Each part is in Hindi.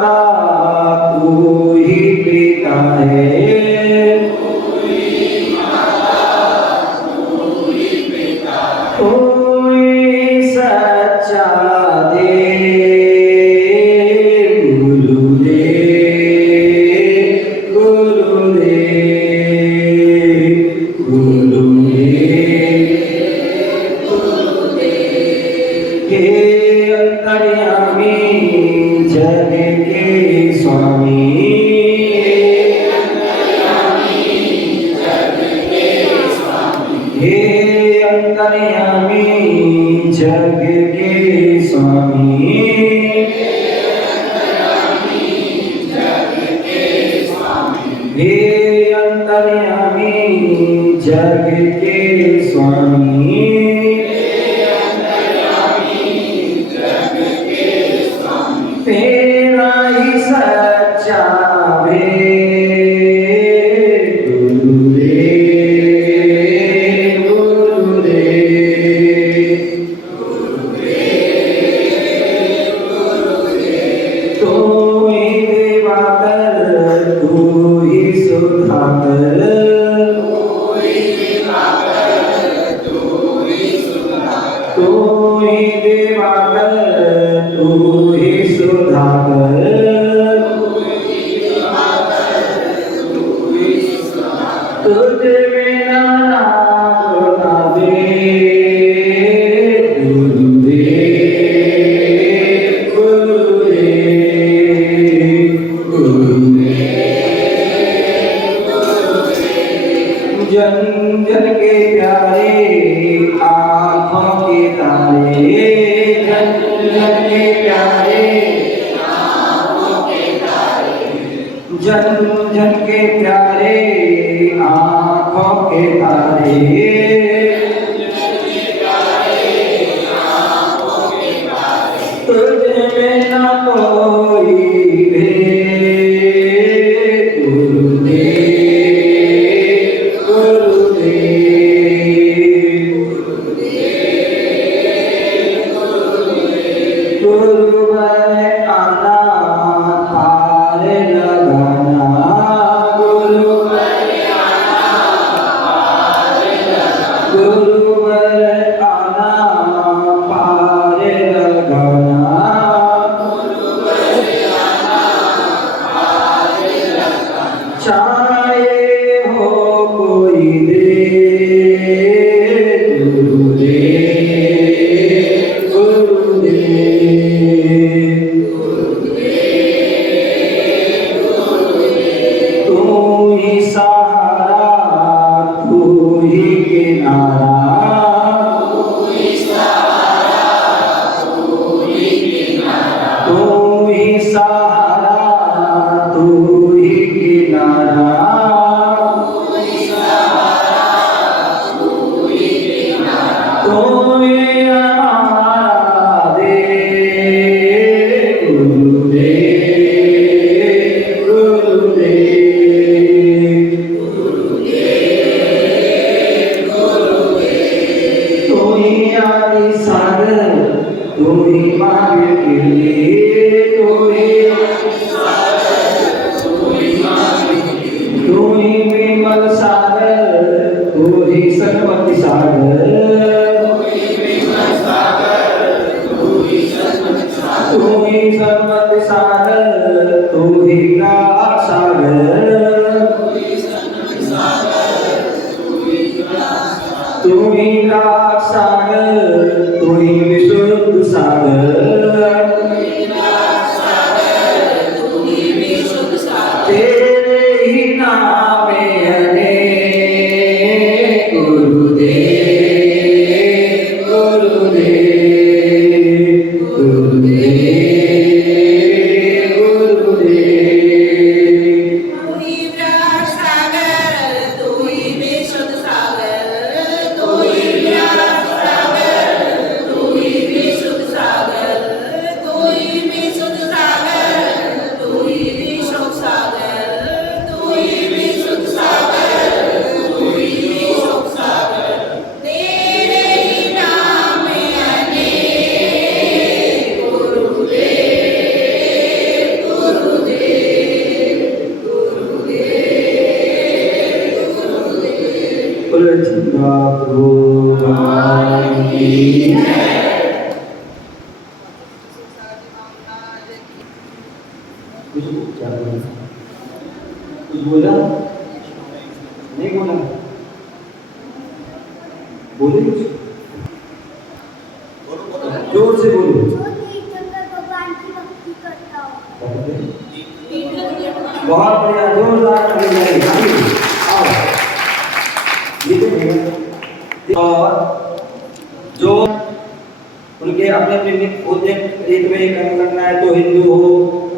माता तू ही पिता है, तू ही सच्चा देव, गुरुदेव गुरुदेव गुरुदेव। हे अंतर्यामी जग के स्वामी, हे अंतर्यामी जग के स्वामी, हे अंतर्यामी जग के स्वामी, तेरा ही सच्चा भेद, गुरुदेव गुरुदेव। तू ही दिवाकर तू ही सुधाकर, तू ही दिवाकर तू ही सुधाकर, तुझ बिना ना दे, गुरुदेव गुरुदेव गुरुदेव। जन जन के प्यारे आँखों के तारे, जन जन के प्यारे जन जन के प्यारे आँखों के तारे, तुझ में ना कोई भेद, गुरुदेव गुरुदेव। गुरुवर आना पार लगाना, गुरुवर आना पार लगाना, चाहे हो कोई दे, गुरुदेव गुरुदेव। तू ही सहारा तू ही किनारा, तू ही सहारा तू ही किनारा, तू ही हमारा देव, गुरुदेव गुरुदेव। तू ही आदि सागर तू ही मार्ग के लिए, तू ही जिंदाबाद हो। कुछ बोला नहीं बोला, बोले कुछ जोर से बोलो। बहुत बढ़िया, जोरदार और जो उनके अपने अपने होते हैं, एक में कर्म करना है तो हिंदू हो,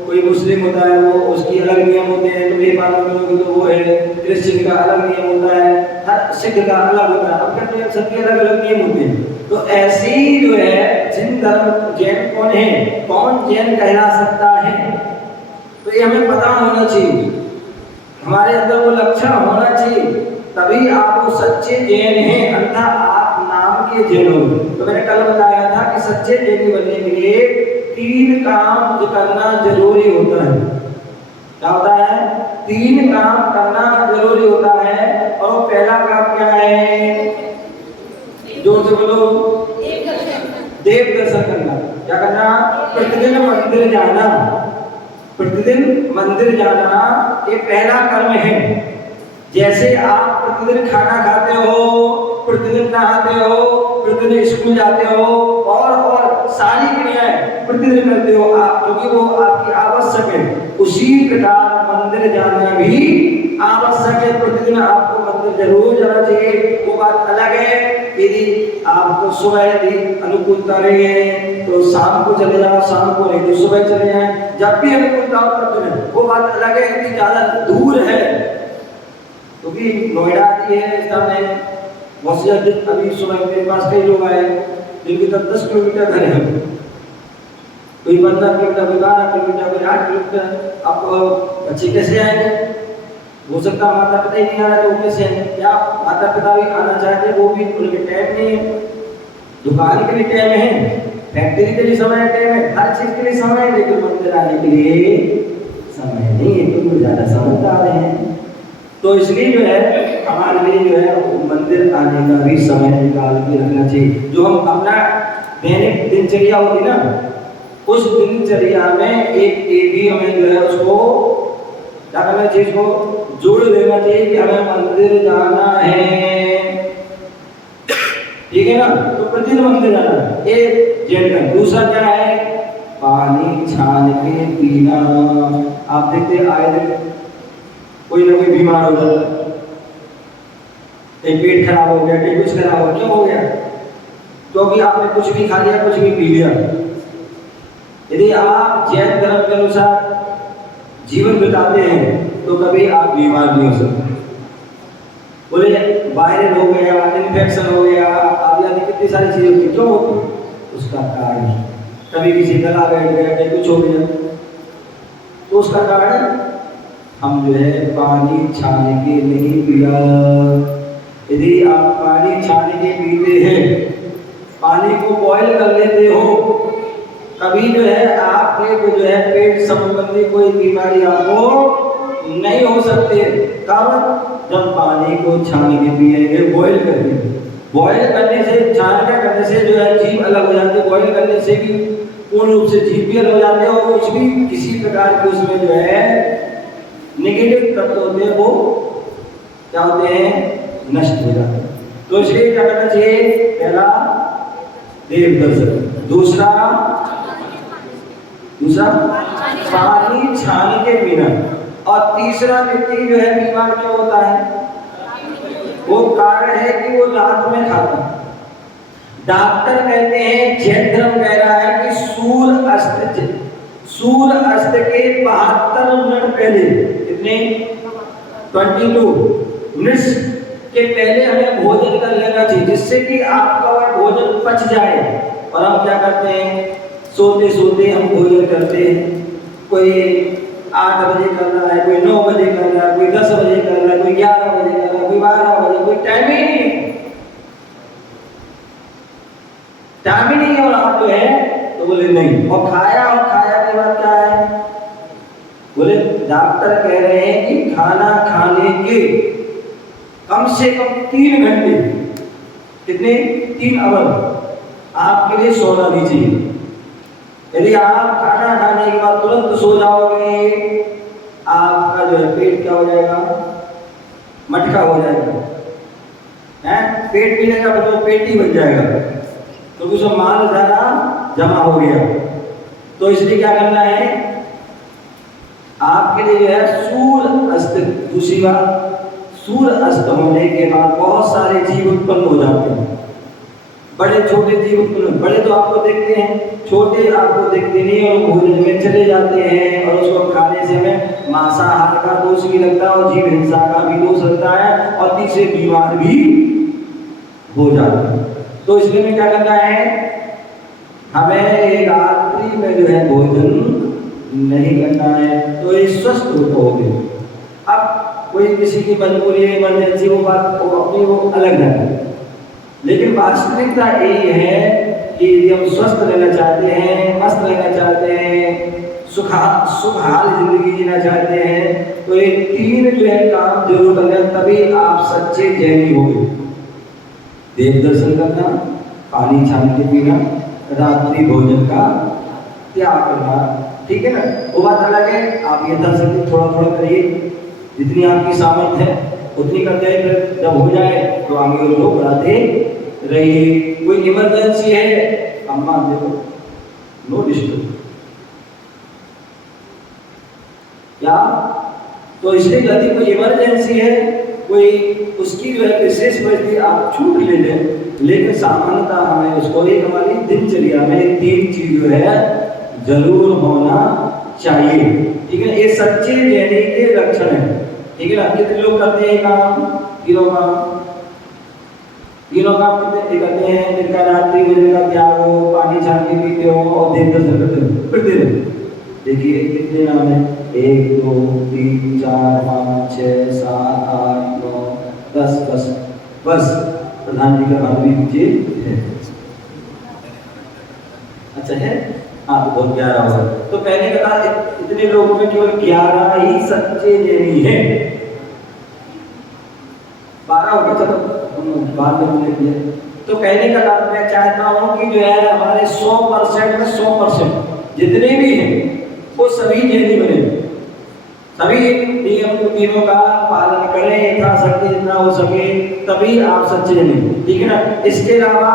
कोई मुस्लिम होता है वो उसकी अलग नियम होते हैं, तो ये पालन करोगे तो वो है, क्रिश्चियन का अलग नियम होता है, हर सिख का अलग होता है, अपने सबके अलग अलग नियम होते हैं। तो ऐसी जो है जिन धर्म जैन कौन है, कौन जैन कहला सकता है, तो ये हमें पता होना चाहिए, हमारे अंदर वो लक्षण होना चाहिए, तभी आप वो सच्चे जैन हैं, अन्यथा आप नाम के जैन हो। तो मैंने कल बताया था कि सच्चे जैन बनने के लिए 3 काम करना जरूरी होता है। क्या होता है? 3 काम करना जरूरी होता है। और वो पहला काम क्या है? जोर से बोलो। देव दर्शन करना। क्या करना? प्रतिदिन मंदिर जाना। प्रतिदिन मंदिर जाना ये पहला कर्म है। जैसे आप प्रतिदिन खाना खाते हो, प्रतिदिन नहाते हो, प्रतिदिन स्कूल जाते हो और सारी क्रियाएं प्रतिदिन करते हो आप, क्योंकि वो आपकी आवश्यक है, उसी प्रकार मंदिर जाना भी आवश्यक है। प्रतिदिन आपको मंदिर जरूर जाना चाहिए। वो बात अलग है यदि आपको सुबह यदि अनुकूलता रही है तो शाम को चले जाओ, शाम को नहीं तो सुबह चले जाए, जब भी अनुकूलता हो तब चले। वो बात अलग है यदि ज्यादा दूर है, क्योंकि नोएडा आती है इस टाइम में बहुत से अभी सुबह मेरे पास कई लोग आए जिनके 10 किलोमीटर घर है, कोई 15 किलोमीटर, कोई 12 किलोमीटर, कोई 8 किलोमीटर। अब बच्चे कैसे आएंगे? हो सकता है माता पिता ही नहीं आ रहे तो वो कैसे आएंगे? या माता पिता भी आना चाहते वो भी उनके टाइम नहीं है, दुकान के लिए टाइम है, फैक्ट्री के लिए समय टाइम है, हर चीज के लिए समय है, लेकिन मंदिर आने के लिए समय नहीं है, तो ज्यादा समझदार हैं। तो इसलिए जो है हमारे लिए जो है मंदिर आने का भी समय निकाल के रखना चाहिए। जो हम अपना दैनिक दिनचर्या होती ना, उस दिनचर्या में एक भी हमें जो है उसको क्या करना चाहिए, इसको जोड़ देना चाहिए कि हमें मंदिर जाना है, ठीक है ना? तो प्रतिदिन मंदिर जाना है, एक जैन। दूसरा क्या है? पानी छान के पीना। आप देखते आए दिन कोई ना कोई बीमार हो जाता है, एक पेट खराब हो गया, कहीं कुछ खराब हो गया, क्यों हो गया? क्योंकि आपने कुछ भी खा लिया, कुछ भी पी लिया। यदि आप जैन धर्म के अनुसार जीवन बिताते हैं तो कभी आप बीमार नहीं हो सकते। बोले वायरल हो गया, इन्फेक्शन हो गया, आदि कितनी सारी चीजें होती, क्यों होती? उसका कारण कभी किसी गला बैठ गया, कहीं कुछ हो गया, तो उसका कारण हम जो है पानी छान के नहीं पिया। यदि आप पानी छान के पीते हैं, पानी को बॉयल कर लेते हो, कभी जो है आपके जो है पेट संबंधी कोई बीमारी आपको नहीं हो सकती। कब? जब पानी को छान के पिएंगे, बॉयल करके। बॉयल करने से, छान के करने से जो है जीभ अलग हो जाती है, बॉयल करने से भी पूर्ण रूप से जीभ भी अलग हो जाते हैं, और कुछ भी किसी प्रकार के उसमें जो है नेगेटिव तत्व होते हैं वो क्या होते हैं? नष्ट हो जाते हैं। तो इसलिए क्या करना चाहिए? पहला देव दर्शन, दूसरा पानी छान के पीना, और तीसरा व्यक्ति जो है बीमार क्यों होता है? वो कारण है कि वो रात में खाता है। डॉक्टर कहते हैं, जैन धर्म कह रहा है कि सूर्य अस्त के 72 मिनट पहले, कितने? 22 मिनट के पहले हमें भोजन कर लेना चाहिए, जिससे कि आपका वह भोजन पच जाए। और हम क्या करते हैं? सोते सोते हम भोजन करते हैं, कोई 8 बजे कर रहा है, कोई 9 बजे कर रहा है, कोई 10 बजे कर रहा है, कोई 11 बजे कर रहा है, कोई 12 बजे, कोई टाइम ही नहीं है, टाइम ही नहीं है। और आप जो है तो बोले नहीं, और खाया के बाद क्या है? बोले डॉक्टर कह रहे हैं कि खाना कम से कम 3 घंटे, कितने 3 आवर आपके लिए सोना भी चाहिए। यदि आप खाना खाने के बाद तुरंत सो जाओगे, आपका जो है पेट क्या हो जाएगा, मटका हो जाएगा, हैं? पेट पीलेगा तो पेट ही बन जाएगा, तो उसमें माल ज़्यादा जमा हो गया। तो इसलिए क्या करना है आपके लिए, जो है सूर्य अस्त, दूसरी बात सूर्य अस्त होने के बाद बहुत सारे जीव उत्पन्न हो जाते हैं, बड़े छोटे जीव उत्पन्न। बड़े तो आपको देखते हैं, छोटे आपको देखते नहीं, और भोजन में चले जाते हैं, और उसको खाने से हमें मांसाहार का दोष भी लगता है, और जीव हिंसा का भी दोष लगता है, और तीसरे बीमार भी हो जाते हैं। तो इसलिए में क्या करना है, हमें एक रात्रि में जो है भोजन नहीं करना है, तो ये स्वस्थ हो गए। अब कोई किसी की मजबूरी है, इमरजेंसी, वो बात वो अपनी वो अलग है, लेकिन वास्तविकता यही है कि यदि हम स्वस्थ रहना चाहते हैं, मस्त रहना चाहते हैं, सुखहाल जिंदगी जीना चाहते हैं, तो ये 3 जो है काम जरूर करें, तभी आप सच्चे जैनी होंगे। देव दर्शन करना, पानी छान के पीना, रात्रि भोजन का त्याग करना, ठीक है ना। वो बात अलग है, आप यथाशक्ति थोड़ा थोड़ा करिए, जितनी आपकी सामर्थ्य है उतनी करते हैं, फिर जब हो जाए तो आगे लोग बढ़ाते रहिए। कोई इमरजेंसी है, अम्मा देखो, नो डिस्टर्ब, क्या? तो इसलिए यदि कोई इमरजेंसी है, कोई उसकी जो है विशेष परिस्थिति, आप छूट ले लें, लेकिन सामान्यतः हमें उसको, एक हमारी दिनचर्या में 3 चीज जो है जरूर होना चाहिए, ठीक है। ये सच्चे जैनी के लक्षण है, ठीक है ना। कितने लोग करते हैं काम, तीनों काम कितने करते हैं, जिनका रात्रि भोजन का त्याग हो, पानी छान के पीते हो, और देव दर्शन करते हो, फिरते रहो। देखिए कितने नाम है, 1 2 3 4 5 6 7 8 9 10 बस प्रधान जी का भाव भी नीचे है, अच्छा है, हाँ तो बहुत 11 होगा। तो पहले कहा इतने लोगों में केवल 11 ही सच्चे जैनी है, 12 हो गए, चलो बाद में लिखिए। तो कहने का मतलब मैं चाहता हूँ कि जो है हमारे 100% में 100% जितने भी हैं वो सभी जैनी बने, सभी नियम तीनों का पालन करें यथाशक्ति जितना हो सके, तभी आप सच्चे जैनी, ठीक है ना। इसके अलावा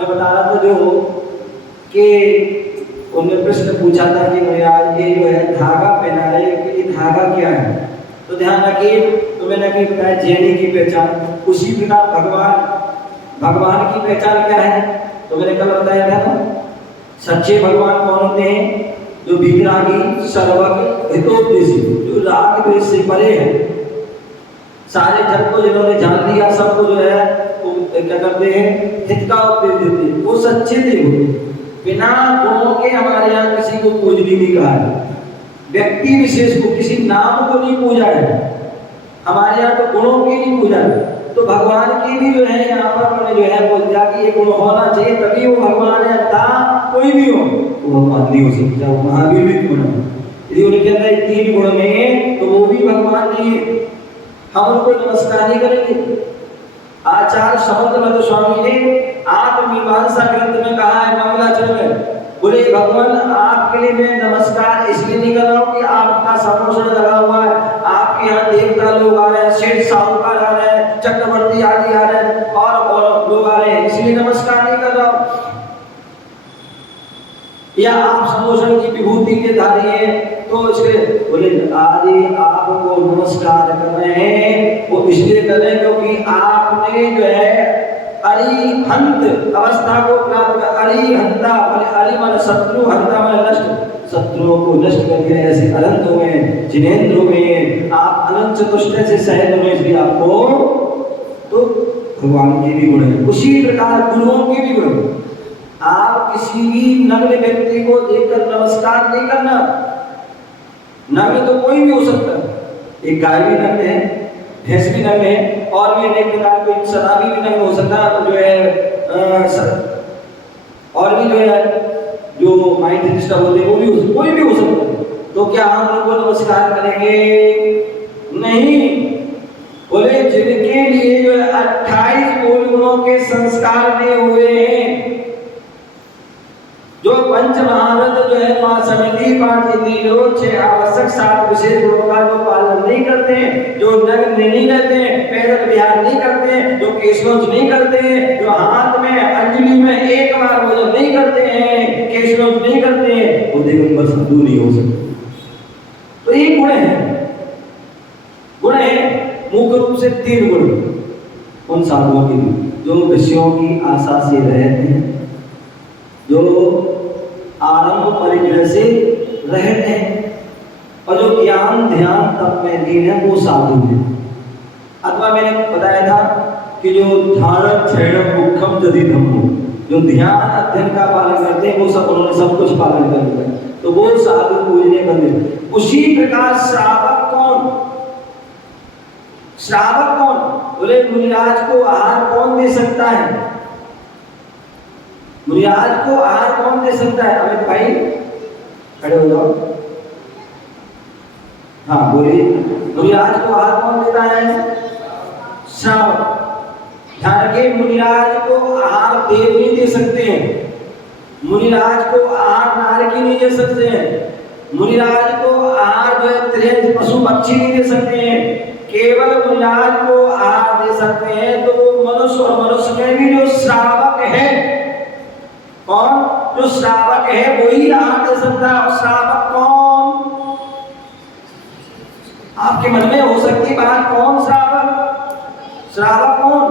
मैं बता रहा था जो कि उन्होंने प्रश्न पूछा था कि महाराज ये जो है धागा पहना है, ये धागा क्या है, तो ध्यान रखिए। तो मैंने अभी बताया जैनी की पहचान, उसी प्रकार भगवान की पहचान क्या है, तो मैंने कल बताया था ना, सच्चे भगवान कौन होते हैं, जो विरागी सर्वज्ञ हितोपदेशी, जो राग द्वेष से परे है, सारे जग को जिन्होंने जान लिया, सबको जो है वो क्या करते हैं, हित का उपदेश देते हैं, वो सच्चे देव होते हैं। बिना गुणों के हमारे यहाँ किसी को पूजनी नहीं कहा है, व्यक्ति विशेष को, किसी नाम को नहीं पूजा है, हमारे यहाँ तो गुणों की नहीं पूजा है। तो भगवान की भी जो है यहाँ पर उन्होंने जो है बोल दिया कि ये गुण होना चाहिए, तभी वो भगवान है, था कोई भी हो वो भगवान नहीं हो सकता, वो महावीर भी गुण है। यदि उनके अंदर 3 गुण में, तो वो भी भगवान नहीं है, हम उनको नमस्कार नहीं करेंगे। आचार्य समंत स्वामी ने आत्ममीमांसा ग्रंथ में कहा है, मंगलाचरण में, बोले भगवान आपके लिए मैं नमस्कार इसलिए नहीं कर रहा हूँ कि आपका समोषण लगा हुआ है, आपके यहाँ देवता लोग आ रहे हैं, सेठ साहूकार आ रहे हैं, चक्रवर्ती आदि आ रहे हैं, और लोग आ रहे हैं, इसलिए नमस्कार नहीं कर रहा हूँ, या आप समोषण की विभूति के धारी हैं, तो इसके बोले आदि आपको नमस्कार कर रहे हैं, वो इसलिए कर रहे हैं क्योंकि आपने जो है अरिहंत अवस्था को प्राप्त कर, अरिहंता बोले अरि माने शत्रु, हंता माने नष्ट, शत्रुओं को नष्ट कर दिया, ऐसे अनंत हो गए, जिनेंद्र हो गए, आप अनंत चतुष्टय से सहित हुए, इसलिए आपको, तो भगवान के भी गुण है, उसी प्रकार गुरुओं के भी गुण। आप किसी भी नग्न व्यक्ति को देखकर नमस्कार नहीं करना, नग्न तो कोई भी हो सकता है, एक गाय भी नग्न है, भैंस भी नग्न है, और भी अनेक प्रकार के शराबी भी नग्न हो सकता है, जो है और भी जो है जो माइंड डिस्टर्ब होते हैं वो भी कोई भी हो सकता है। तो क्या हम उनको नमस्कार करेंगे? नहीं, बोले जिनके लिए जो 28 मूल गुणों के संस्कार नहीं हुए हैं, जो पंच महाव्रत जो है मां समिति 5 इंद्रिय निरोध 6 आवश्यक 7 विशेष गुणों का जो पालन नहीं करते हैं, जो नग्न नहीं रहते हैं, पैदल विहार नहीं करते हैं, जो केशवंश नहीं करते हैं, जो हाथ में अंजलि में एक बार भोजन नहीं करते हैं, केशवंश नहीं करते हैं, वो दिगंबर साधु नहीं हो सकते। तो ये गुण है मुख्य रूप से 3 गुण उन साधुओं के लिए जो विषयों की आशा से रहते हैं, जो आरंभ परिग्रह से रहते हैं, और जो ज्ञान ध्यान तप में लीन है वो साधु है। अथवा मैंने बताया था कि जो ध्यान छेड़म मुखम यदि धम्मो, जो ध्यान अध्ययन का पालन करते हैं वो सब उन्होंने सब कुछ पालन कर लिया, तो वो साधु पूजने बंदे। उसी प्रकार श्रावक कौन? श्रावक कौन? बोले मुनिराज को आहार कौन दे सकता है? मुनिराज को आहार कौन दे सकता है? अमित भाई खड़े हो जाओ। हाँ बोलिए, मुनिराज को आहार कौन देता है? श्रावक। ध्यान रखिए, मुनिराज को आहार देव नहीं दे सकते हैं, मुनिराज को आहार नारकी नहीं दे सकते हैं, मुनिराज को आहार जो है त्रियंज पशु पक्षी नहीं दे सकते हैं। केवल मुनिराज को आहार दे सकते हैं तो वो मनुष्य, और मनुष्य में भी जो श्रावक है, कौन? जो श्रावक है वही आहार दे सकता है। और श्रावक कौन? आपके मन में हो सकती बात, कौन श्रावक? श्रावक कौन?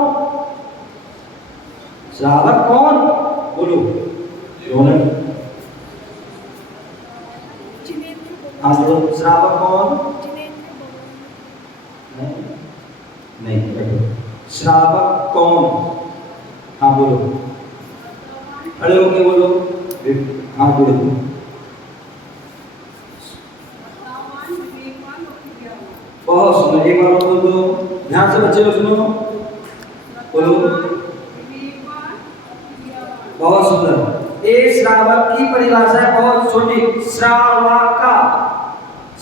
श्रावक कौन? बोलो। हाँ बोलो, श्रावक कौन? नहीं, श्रावक कौन? हाँ बोलो, खड़े होके बोलो। हाँ बोलो। बहुत सुनो, एक बार बोलो तो ध्यान से बच्चे लोग सुनो, बोलो। बहुत सुंदर। एक श्रावक की परिभाषा है बहुत छोटी। श्रावक का,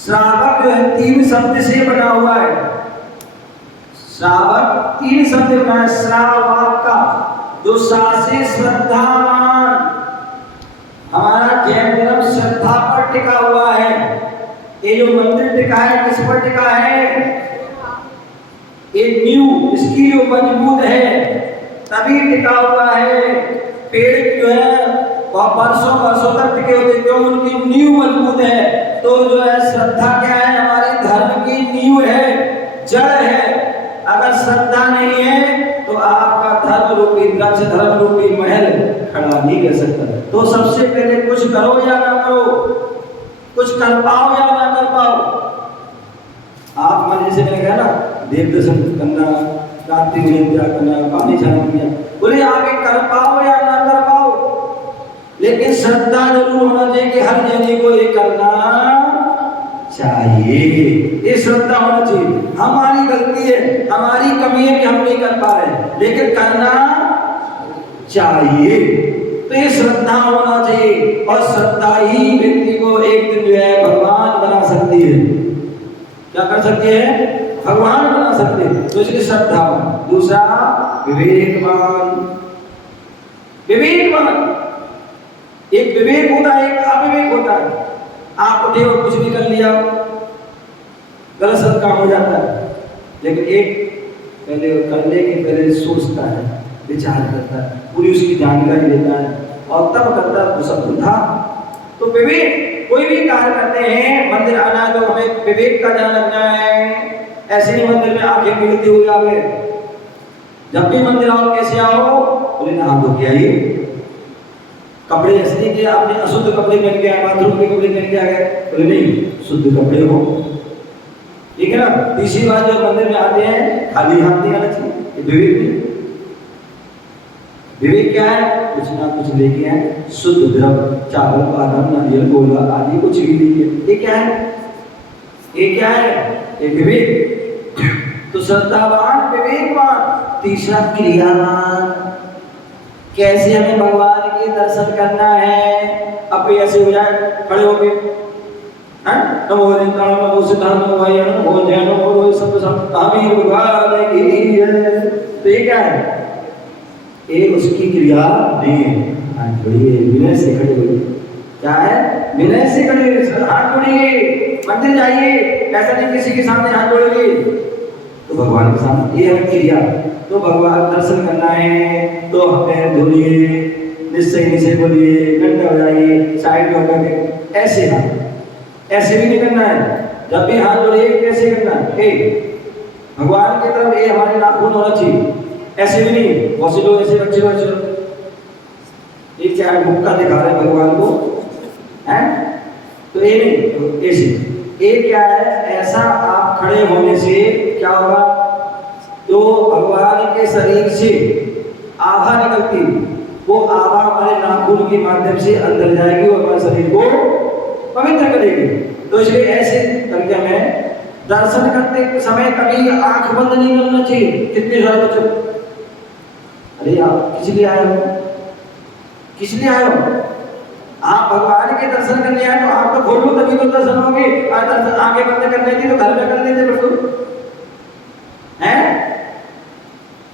श्रावक जो है 3 शब्द से बना हुआ है। श्रावक 3 शब्द बना है। श्रावक का जो सासे श्रद्धावान, हमारा जैन धर्म श्रद्धा पर टिका हुआ है। ये जो मंदिर टिका है किस पर टिका है? एक नींव इसकी जो मजबूत है तभी टिका हुआ है। पेड़ जो है वह वर्षों वर्षों तक टिके होते क्यों? उनकी नींव मजबूत है। तो जो है श्रद्धा क्या है? हमारे धर्म की नींव है, जड़ है। अगर श्रद्धा नहीं है तो आपका धर्म रूपी वृक्ष, धर्म रूपी महल खड़ा नहीं कर सकता। तो सबसे पहले कुछ करो या ना करो, कुछ कर पाओ या ना कर पाओ। आप मान जैसे मैंने कहा ना, देव दर्शन करना, रात्रि निद्रा करना, पानी छाना, बोले आप एक कर पाओ या ना कर पाओ, लेकिन श्रद्धा जरूर होना चाहिए कि हर जने को ये करना चाहिए। ये श्रद्धा होना चाहिए। हमारी गलती है, हमारी कमी है कि हम नहीं कर पा रहे, लेकिन करना चाहिए। तो ये श्रद्धा होना चाहिए, और श्रद्धा ही व्यक्ति को एक दिन जो है भगवान बना सकती है। क्या कर सकती है? भगवान बना सकते हैं। तो इसलिए श्रद्धा। दूसरा विवेकवान। विवेकवान, एक विवेक होता है, एक अविवेक होता है। आप उठे और कुछ भी कर लिया, गलत सद काम हो जाता है। लेकिन एक पहले करने के पहले सोचता है, विचार करता है, पूरी उसकी जानकारी लेता है और तब करता है, तो सब था। तो विवेक, कोई भी कार्य करते हैं, मंदिर आना है तो हमें विवेक का ध्यान रखना है। ऐसे ही मंदिर में आंखें मिलती हुई आवे। जब भी मंदिर आओ कैसे आओ? बोले नहा धो के आइए। कपड़े ऐसे नहीं कि आपने अशुद्ध कपड़े पहन के आए, बाथरूम के कपड़े पहन के आ गए, बोले नहीं, शुद्ध कपड़े हो। ठीक है ना? तीसरी बात, जो मंदिर में आते हैं खाली हाथ नहीं आना चाहिए। ये विवेक नहीं। विवेक क्या है? कुछ ना कुछ लेके आए, शुद्ध द्रव, चावल, बादाम, नारियल, गोला आदि कुछ भी लेके। ये क्या है? ये क्या है? ये विवेक। तो श्रद्धावान, विवेकवान। तीसरा क्रियावान। कैसे हमें भगवान के दर्शन करना है? अब ऐसे हो जाए, खड़े हो गए, नमो निताय नमो सिद्धांत भाई नमो जैन नमो सब आमीर भगवान की है। तो ये क्या है? ये उसकी क्रिया नहीं है। हाथ जोड़िए, विनय से खड़े होइए। क्या है? विनय से खड़े होइए, हाथ जोड़िए, मंदिर जाइए, ऐसा नहीं किसी के सामने हाथ जोड़ेंगे तो भगवान के सामने। ये है क्रिया। तो भगवान दर्शन करना है तो पैर धोइए, निश्चय निश्चय बोलिए, घंटा बजाइए, साइड में होकर ऐसे हाथ, ऐसे भी नहीं करना है। जब भी हाथ जोड़िए कैसे करना है? भगवान की तरफ ये हमारे नाखून होना चाहिए, ऐसे भी नहीं। बहुत से लोग ऐसे बच्चे ये क्या मुक्का दिखा रहे भगवान को, हैं? तो ये नहीं, तो ऐसे। ये क्या है? ऐसा आप खड़े होने से क्या होगा? तो भगवान के शरीर से आभा निकलती, वो आभा हमारे नाखून के माध्यम से अंदर जाएगी और हमारे शरीर को पवित्र करेगी। तो इसलिए ऐसे करके हमें दर्शन करते समय कभी आंख बंद नहीं करना चाहिए। कितने सारे बच्चों, अरे आप किस लिए आए हो? किस लिए आए हो? आप भगवान के दर्शन करने आए तो आप तो खोलो तभी तो दर्शन होंगे। आंखें बंद करने थी तो घर में कर लेते बिल्कुल,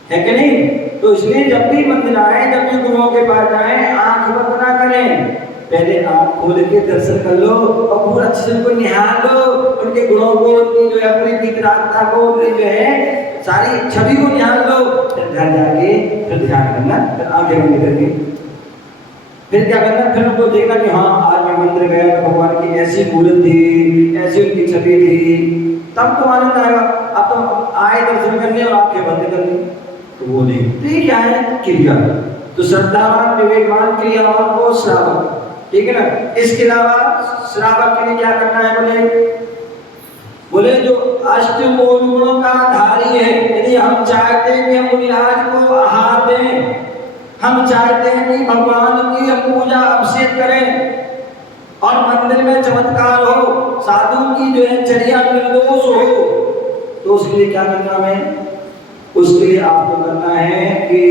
है कि नहीं? तो इसलिए जब भी मंदिर आए, जब भी गुरुओं के पास जाए, आंख बंद ना करें। पहले आंख खोल के दर्शन कर लो और पूरा अच्छे से उनको निहार लो, उनके गुणों को, उनकी जो है अपनी विकरालता को, उनकी जो है सारी छवि को निहार लो। फिर घर जाके फिर ध्यान करना, फिर आंखें बंद करके फिर क्या करना? फिर उनको देखना कि हाँ आज मैं मंदिर गया तो भगवान की ऐसी मूर्त थी, ऐसी उनकी छवि थी, तब तो आनंद आएगा। अब तो आए दर्शन करने और आंखें बंद करनी, तो वो नहीं। तो ये क्या है? क्रिया। तो श्रद्धावान, विवेकवान, क्रियावान को श्रावक, ठीक है ना? इसके अलावा श्रावक के लिए क्या करना है? बोले जो अष्टमूल गुणों का धारी है। यदि हम चाहते हैं कि हम मुनिराज को आहार दें, हम चाहते हैं कि भगवान की हम पूजा अभिषेक करें और मंदिर में चमत्कार हो, साधु की जो है चर्या निर्दोष हो, तो उसके लिए क्या करना है? उसके लिए आपको करना है कि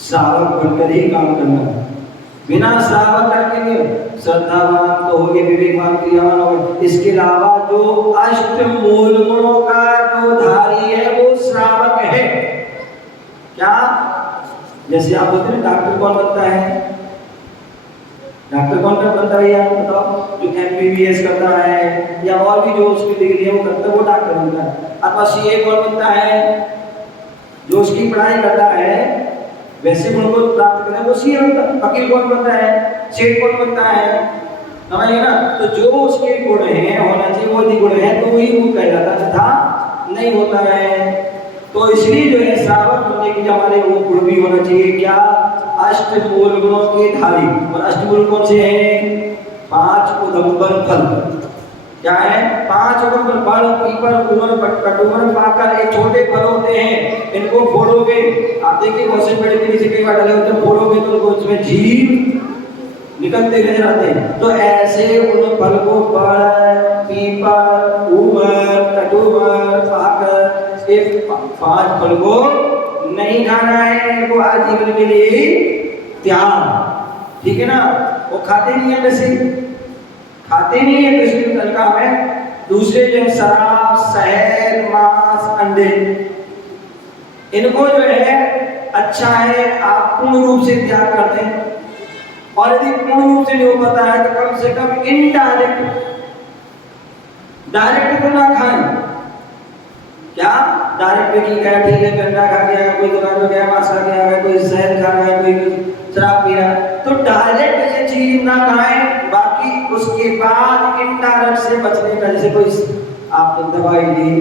श्रावक बनकर ही काम करना है। बिना श्रावक करके नहीं। श्रद्धावान तो हो गए, विवेकवान, क्रियावान हो गए। इसके अलावा जो अष्टमूल गुणों का जो धारी है वो श्रावक है। क्या? जैसे आप बोलते हैं डॉक्टर कौन बनता है? डॉक्टर कौन बनता है यार बताओ? जो MBBS करता है या और भी जो उसकी डिग्री है वो करता है, वो डॉक्टर बनता है। अथवा CA कौन बनता है? जो उसकी पढ़ाई करता है वैसे गुण को प्राप्त करना वो CA बनता है। वकील कौन बनता है? सेठ कौन बनता है? समझिए ना? तो जो उसके गुण है होना चाहिए, वो गुण है तो वही वो कहलाता है, था नहीं होता है। तो इसलिए जो है श्रावक बनने के लिए हमारे वो गुण भी होना चाहिए। क्या? अष्टमूल गुणों के धारी। और अष्टमूल कौन से हैं? 5 उदंबर फल। क्या है? 5 उदंबर फल, पीपल, कुमर, कटुमर, पाकर, एक छोटे फल होते हैं। इनको फोड़ोगे, आप देखिए बहुत से पेड़ के नीचे कई बार डले होते हैं, फोड़ोगे तो उसमें जीव निकलते नजर आते हैं। तो ऐसे उन फल को बड़, पीपल, कुमर, कटुमर, पाकर, एक 5 फल को नहीं खाना है, वो आजीवन के लिए त्याग, ठीक है ना? वो खाते नहीं है, वैसे खाते नहीं है, तो इसलिए तरीका हमें दूसरे जो है शराब, शहद, मांस, अंडे, इनको जो है अच्छा है आप पूर्ण रूप से त्याग कर दें। और यदि पूर्ण रूप से नहीं हो पाता है तो कम से कम इनडायरेक्ट, डायरेक्ट तो ना खाएं। क्या? डायरेक्ट की गया ठीक है, गंडा खा गया, कोई दुकान में गया मांस खा गया, कोई शहद खा रहा है, कोई शराब पी रहा है, तो डायरेक्ट ये चीज ना खाएं। बाकी उसके बाद इनडायरेक्ट से बचने का, जैसे कोई आप दवाई ली,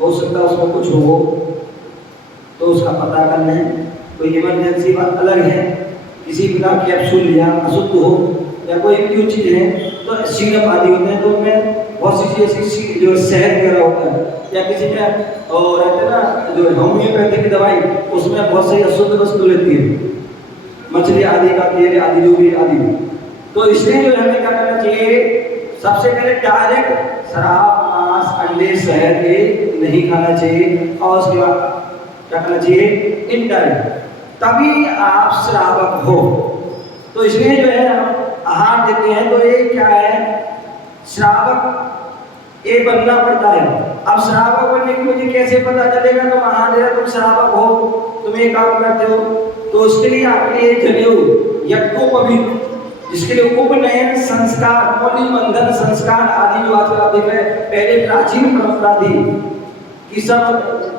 हो सकता है उसमें कुछ हो तो उसका पता कर लें। कोई इमरजेंसी बात अलग है, किसी प्रकार कैप्सूल लिया अशुद्ध हो या कोई भी चीज है, तो सिरप आदि होते हैं, तो उनमें बहुत सी चीजें जो शहद वगैरह होता है, या किसी में और रहते हैं ना जो होम्योपैथिक की दवाई, उसमें बहुत सी अशुद्ध वस्तु रहती है, मछली आदि का तेल आदि जो भी आदि। तो इसलिए जो हमें क्या करना चाहिए? सबसे पहले डायरेक्ट शराब, मांस, अंडे, शहद ये नहीं खाना चाहिए। और उसके बाद क्या करना चाहिए? इनडायरेक्ट, तभी आप श्रावक हो। तो इसलिए जो है हम आहार देते हैं, तो ये क्या है? श्रावक ये बनना पड़ता है। अब श्रावक बनने की मुझे कैसे पता चलेगा तो महादेव तुम श्रावक हो, तुम ये काम करते हो, तो उसके लिए आपके लिए जनेऊ यज्ञोपवीत, जिसके लिए उपनयन संस्कार, मौली बंधन संस्कार आदि जो आजकल आप देख रहे हैं, पहले प्राचीन परंपरा थी कि सब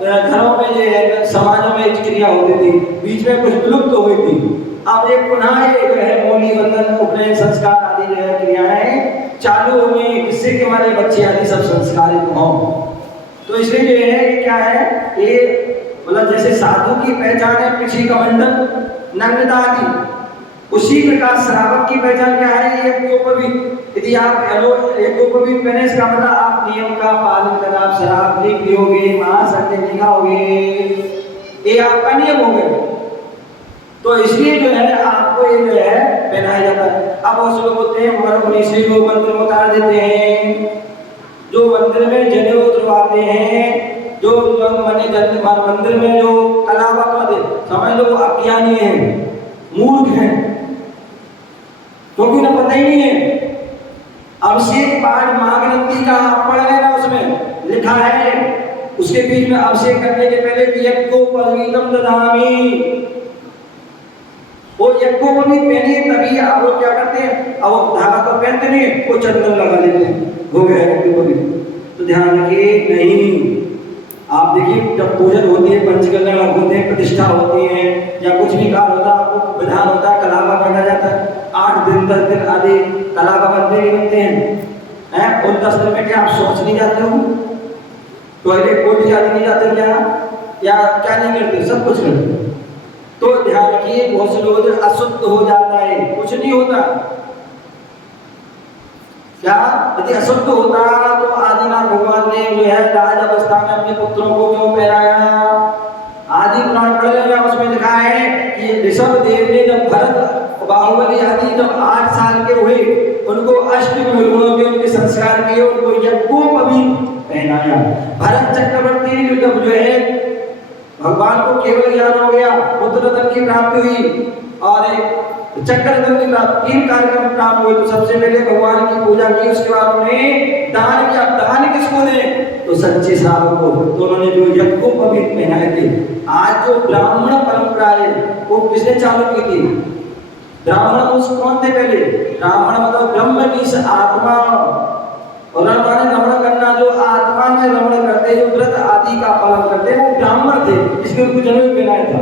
घरों में ये है, समाजों में क्रिया होती थी, बीच में कुछ विलुप्त हो गई थी। अब एक पुनः ये जो है मौली बंधन उपनयन संस्कार आदि जो है क्रियाएं चालू हो गई, जिससे कि हमारे बच्चे आदि सब संस्कारित हों। तो इसलिए जो है ये क्या है, ये मतलब जैसे साधु की पहचान है पिछी कमंडल नग्नता आदि, उसी प्रकार श्रावक की पहचान क्या है, यज्ञोपवीत। यदि आप यज्ञोपवीत पहने इसका मतलब आप नियम का पालन कर, आप शराब नहीं पियोगे, मांस अंडे नहीं खाओगे, ये आपका नियम हो गया। तो इसलिए जो है आपको ये जो है पहनाया जाता है। अब बहुत लोग होते हैं हमारे ऋषि लोग मंत्र में उतार देते हैं, जो मंदिर में जनेऊ उतरवाते हैं, जो मंदिर में जो कलावा करते, समझ लो अज्ञानी है, मूर्ख है, क्योंकि उन्हें पता ही नहीं है। अभिषेक पाठ महाग्रंथि का आप पढ़ लेना, उसमें लिखा है उसके बीच में अभिषेक करने के पहले यज्ञोपवीतम ददामि, वो यज्ञोपवीत पहनिए तभी आप लोग क्या करते हैं, अब वो धागा तो पहनते नहीं, वो चंदन लगा लेते हैं, हो गया यज्ञोपवीत। तो ध्यान रखिए नहीं, आप देखिए जब पूजन होती है, पंचकल्याण होते हैं, प्रतिष्ठा होती है या कुछ भी कार्य होता है, आपको विधान होता है, कलावा बांधा जाता है, 8 दिन 10 दिन आदि कलावा बनते हैं। उन 10 दिन में क्या आप सोच नहीं जाते हो, टॉयलेट कोटी आदि नहीं जाते क्या, या क्या नहीं करते, सब कुछ करते। तो ध्यान रखिए बहुत से लोग अशुद्ध हो जाता है, कुछ नहीं होता। क्या यदि अशुद्ध होता तो आदिनाथ भगवान ने जो है राज अवस्था में अपने पुत्रों को क्यों पहनाया, आदि पुराण पढ़ लेना, उसमें लिखा है कि ऋषभ देव ने जब भरत बाहुबली आदि जब 8 साल के हुए, उनको अष्टविग्रहों के उनके संस्कार किए, उनको यज्ञोपवीत पहनाया। भरत चक्रवर्ती जब जो है भगवान को केवल ज्ञान हो गया, पुत्ररत्न की प्राप्ति हुई और चक्रधर की प्राप्ति, 3 कार्यक्रम प्राप्त हुए, तो सबसे पहले भगवान की पूजा की, उसके बाद उन्हें दान किया। दान किसको दे, तो सच्चे श्रावक को। तो उन्होंने जो यज्ञोपवीत पहनाए थे। आज जो ब्राह्मण परंपरा है वो किसने चालू की थी, ब्राह्मण उस कौन थे पहले, ब्राह्मण मतलब ब्रह्म की आत्मा, और रमण करना, जो आत्मा में रमण करते, जो व्रत आदि का पालन करते, वो ब्राह्मण थे, इसलिए उनको जनेऊ पहनाया था।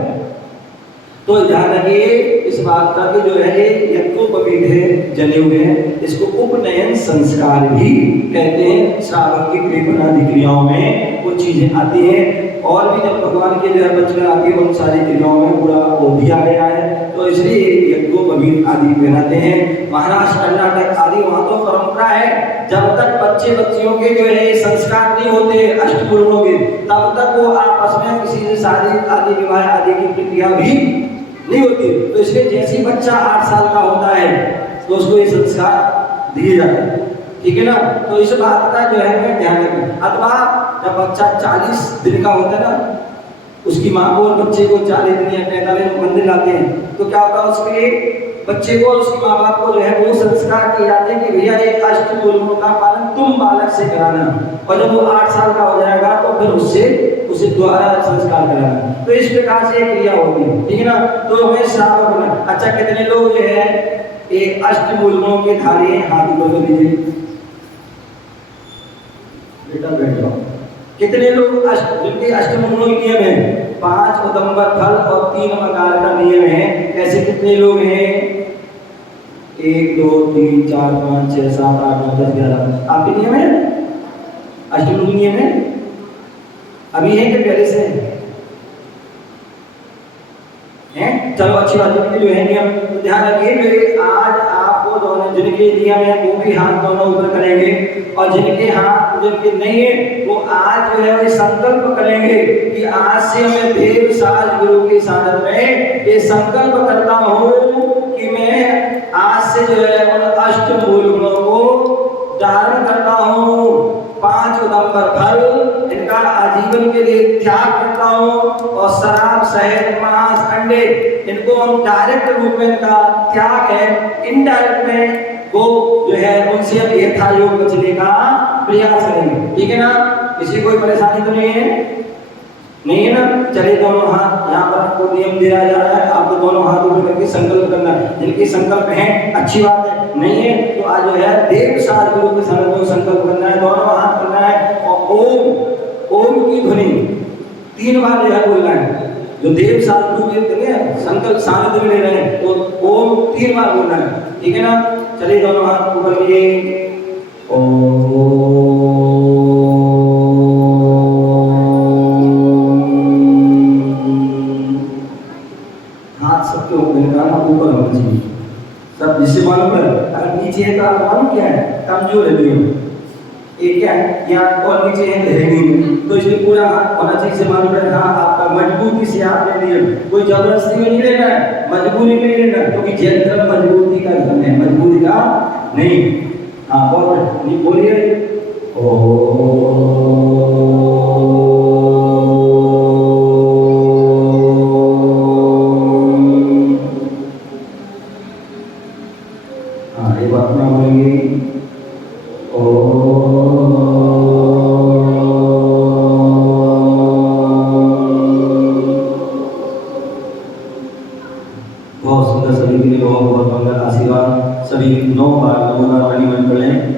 तो ध्यान रखिए इस बात का कि जो है यज्ञोपवीत है, जनेऊ है, इसको उपनयन संस्कार भी कहते हैं। श्रावक की कृपण आदि क्रियाओं में वो चीजें आती हैं, और भी जब भगवान के जो है बचपन आती है, उन सारी क्रियाओं में पूरा वो दिया गया है। तो इसलिए यज्ञोपवीत आदि पहनाते हैं। महाराष्ट्र कर्नाटक आदि वहाँ तो परंपरा है, जब तक बच्चे बच्चियों के जो है संस्कार नहीं होते अष्टपूर्णों के, तब तक वो आपस में किसी से शादी आदि विवाह आदि की प्रक्रिया भी नहीं होती। तो इसलिए जैसे बच्चा 8 साल का होता है तो उसको ये संस्कार दिए जाते हैं, ठीक है ना। तो इस बात का जो है मैं ध्यान रखें। अथवा जब बच्चा 40 दिन का होता है ना, उसकी माँ को और बच्चे को 40 दिन या 45 मंदिर लाते हैं, तो क्या होता है उसके बच्चे को और उसके माँ बाप को जो है वो संस्कार किए जाते हैं कि भैया ये अष्टपूर्णों का पालन तुम बालक से कराना, और जब वो 8 साल का हो जाएगा तो फिर उसे द्वारा संस्कार कराना। तो इस प्रकार से क्रिया होती है, ठीक है ना। तो हमें श्रावक होना। अच्छा, कितने लोग जो है ये अष्टमूलकों के धारी हैं, हाथ ऊपर कर दीजिए, बेटा बैठ जाओ। कितने लोग जिनके अष्टमूलों के नियम है, 5 उदंबर फल और 3 मकार का नियम है, ऐसे कितने लोग हैं, 1 2 3 4 5 6 7 8 9 10 11 आपके नियम है, अष्टमूल नियम है, अभी है कि पहले से है? चलो अच्छी बात है, जो है नियम तो ध्यान रखिए। आज आपको दोनों जिनके नियम है वो भी हाथ दोनों ऊपर करेंगे, और जिनके हाथ जिनके नहीं है वो आज जो है संकल्प करेंगे कि आज से मैं देव साज गुरु की साधन में ये संकल्प करता हूँ कि मैं आज से जो है उन अष्टमूल गुणों को धारण करता हूँ, 5 उदंबर फल इनका आजीवन के लिए त्याग करता हूँ, और शराब शहद मांस अंडे इनको हम डायरेक्ट रूप में इनका त्याग है, इनडायरेक्ट में वो जो है उनसे अब यथायोग बचने का प्रयास करेंगे। ठीक है ना, किसी कोई परेशानी तो नहीं है? नहीं है ना? चलिए दोनों हाथ, यहाँ पर आपको नियम दिया जा रहा है, आपको दोनों हाथ ऊपर करके संकल्प करना है। जिनके संकल्प है अच्छी बात है, नहीं है तो आज जो है देव साथ गुरु के साथ जो संकल्प करना है, दोनों हाथ करना है और ओम की ध्वनि 3 बार जो है बोलना है। जो देव साथ गुरु के संकल्प सानिध्य में ले रहे हैं तो ओम 3 बार बोलना है। ठीक है ना? चलिए दोनों हाथ ऊपर करिए। ऊपर होना चाहिए सब, जिससे मालूम है अगर नीचे है तो आप मालूम क्या है, कमजोर है नहीं, ये क्या है यहाँ और नीचे है तो है नहीं, तो इसलिए पूरा होना चाहिए से मालूम है। हाँ, आपका मजबूती से आपने लिए, कोई जबरदस्ती में नहीं लेना है, मजबूरी में नहीं लेना, क्योंकि जैन धर्म मजबूती का धर्म है, मजबूरी का नहीं। हाँ बोलिए सभी 9 बार नमोदार वाणी मन कर लें।